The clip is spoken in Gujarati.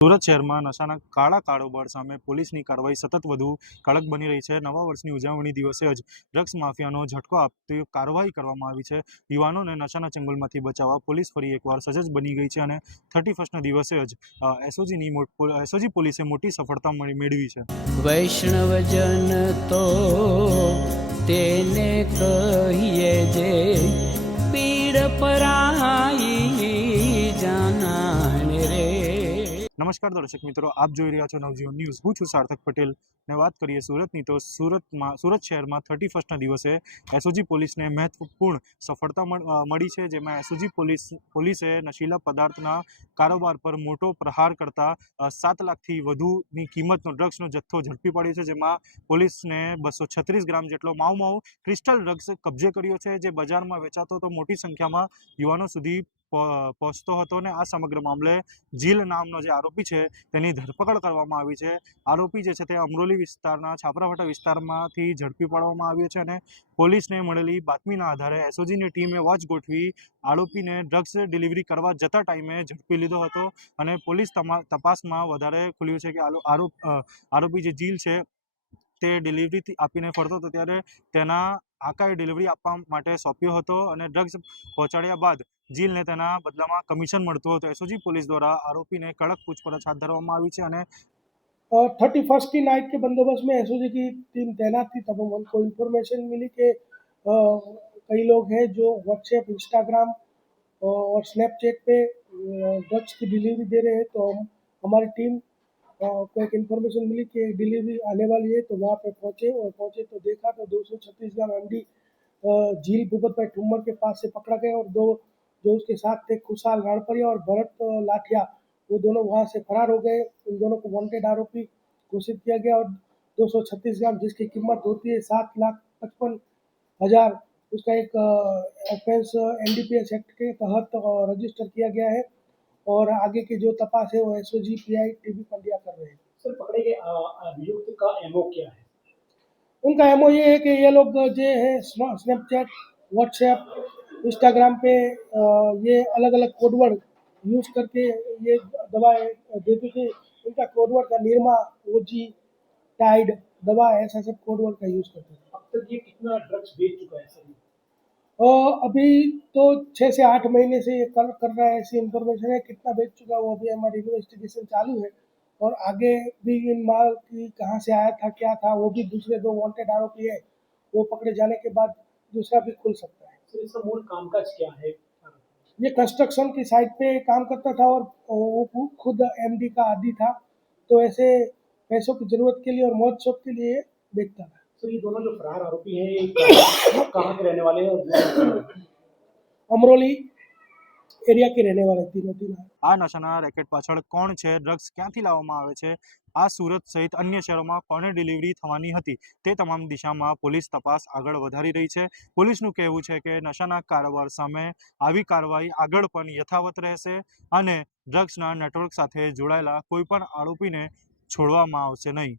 સુરત શહેરમાં નશાના કાળા કારોબાર સામે પોલીસની કાર્યવાહી સતત વધુ કડક બની રહી છે। નવા વર્ષની ઉજવણી દિવસે જ ડ્રગ્સ માફિયાનો ઝટકો આપતી કાર્યવાહી કરવામાં આવી છે। યુવાનોને નશાના ચંગુલમાંથી બચાવવા પોલીસ ફરી એકવાર સજજ બની ગઈ છે અને 31ના દિવસે જ એસઓજી પોલીસે મોટી સફળતા મેળવી છે। વૈષ્ણવજન તો તેને કહીએ જે પીડ પરાઈ જાનાને રે। નમસ્કાર દર્શક મિત્રો, આપ જોઈ રહ્યા છો નવજીવન ન્યૂઝ। હું છું સાર્થક પટેલ ને વાત કરીએ સુરતની તો સુરત શહેરમાં 31ના દિવસે એસઓજી પોલીસને મહત્વપૂર્ણ સફળતા મળી છે, જેમાં એસઓજી પોલીસે નશીલા પદાર્થના કારોબાર પર મોટો પ્રહાર કરતા 7 લાખથી વધુની કિંમતનો ડ્રગ્સનો જથ્થો ઝડપી પાડ્યો છે, જેમાં પોલીસને 236 ગ્રામ જેટલો માઉ ક્રિસ્ટલ ડ્રગ્સ કબજે કર્યો છે, જે બજારમાં વેચાતો તો મોટી સંખ્યામાં યુવાનો સુધી પહોંચતો હતો અને આ સમગ્ર મામલે જીલ નામનો જે આરોપી છે તેની ધરપકડ કરવામાં આવી છે। આરોપી જે છે તે અમરોલી વિસ્તારના છાપરાફાટા વિસ્તારમાંથી ઝડપી પાડવામાં આવ્યો છે અને પોલીસને મળેલી બાતમીના આધારે એસઓજીની ટીમે વોચ ગોઠવી આરોપીને ડ્રગ્સ ડિલિવરી કરવા જતા ટાઈમે ઝડપી લીધો હતો અને પોલીસ તપાસમાં વધારે ખુલ્યું છે કે આરોપી જે જીલ છે તે ડિલિવરી આપીને ફરતો હતો, ત્યારે તેના આકાએ ડિલિવરી આપવા માટે સોંપ્યો હતો અને ડ્રગ્સ પહોંચાડ્યા બાદ જીલને તેના બદલામાં કમિશન મળતું હતું। એસઓજી પોલીસ દ્વારા आरोपी ने कड़क पूछपरछ हाथ धरवामां આવી છે અને 31 की नाइट के बंदोबस्त में एसओजी की टीम तैनात थी। तब हमको इन्फॉर्मेशन मिली कि कई लोग हैं जो व्हाट्सएप, इंस्टाग्राम और स्नैपचैट पे ड्रग्स की डिलीवरी दे रहे हैं। तो हमारी टीम को एक इन्फॉर्मेशन मिली कि डिलीवरी आने वाली है, तो वहाँ पे पहुँचे तो देखा तो 236 ग्राम एमडी झील भूपत भाई ठुम्मर के पास से पकड़ा गया और दो जो उसके साथ थे खुशहाल राणपरिया और भरत लाठिया, वो दोनों वहाँ से फरार हो गए। उन दोनों को वांटेड आरोपी घोषित किया गया और 236 ग्राम जिसकी कीमत होती है 7,55,000 उसका एक ऑफेंस एनडीपीएस एक्ट के तहत रजिस्टर किया गया है और आगे की जो तपास है वो एसओजी पीआई टीबी पंड्या कर रहे हैं। सर, पकड़े गए अभियुक्त का एमओ क्या है? उनका एमओ ये है कि ये लोग जो है स्नैपचैट, व्हाट्सएप, इंस्टाग्राम पे ये अलग अलग कोडवर्ड यूज़ करके ये दवाएं देते थे। उनका कोडवर्ड था निर्मा, ओजी, टाइड दवा, ऐसा सब कोडवर्ड का यूज़ करते थे। अब तक ये कितना ड्रग्स बेच चुका है सर? अभी तो 6 से 8 महीने से ये कर रहा है, ऐसी इन्फॉर्मेशन है। कितना बेच चुका है वो अभी हमारी इन्वेस्टिगेशन चालू है और आगे भी इन माल की कहाँ से आया था, क्या था, वो भी दूसरे 2 वांटेड आरोपी है, वो पकड़े जाने के बाद दूसरा भी खुल सकता है। सर, इसका मूल कामकाज क्या है? ये कंस्ट्रक्शन की साइट पे काम करता था और वो खुद एमडी का आदी था, तो ऐसे पैसों की जरूरत के लिए और मौज शौक के लिए बेचता था। सर, ये दोनों जो फरार आरोपी हैं ये कहाँ के रहने वाले हैं? अमरोली एरिया के रहने वाले तीनों। આ નશાના રેકેટ પાછળ કોણ છે, ડ્રગ્સ ક્યાંથી લાવવામાં આવે છે, આ સુરત સહિત અન્ય શહેરોમાં કોને ડિલિવરી થવાની હતી તે તમામ દિશામાં પોલીસ તપાસ આગળ વધારી રહી છે। પોલીસનું કહેવું છે કે નશાના કારોબાર સામે આવી કાર્યવાહી આગળ પણ યથાવત રહેશે અને ડ્રગ્સના નેટવર્ક સાથે જોડાયેલા કોઈપણ આરોપીને છોડવામાં આવશે નહીં।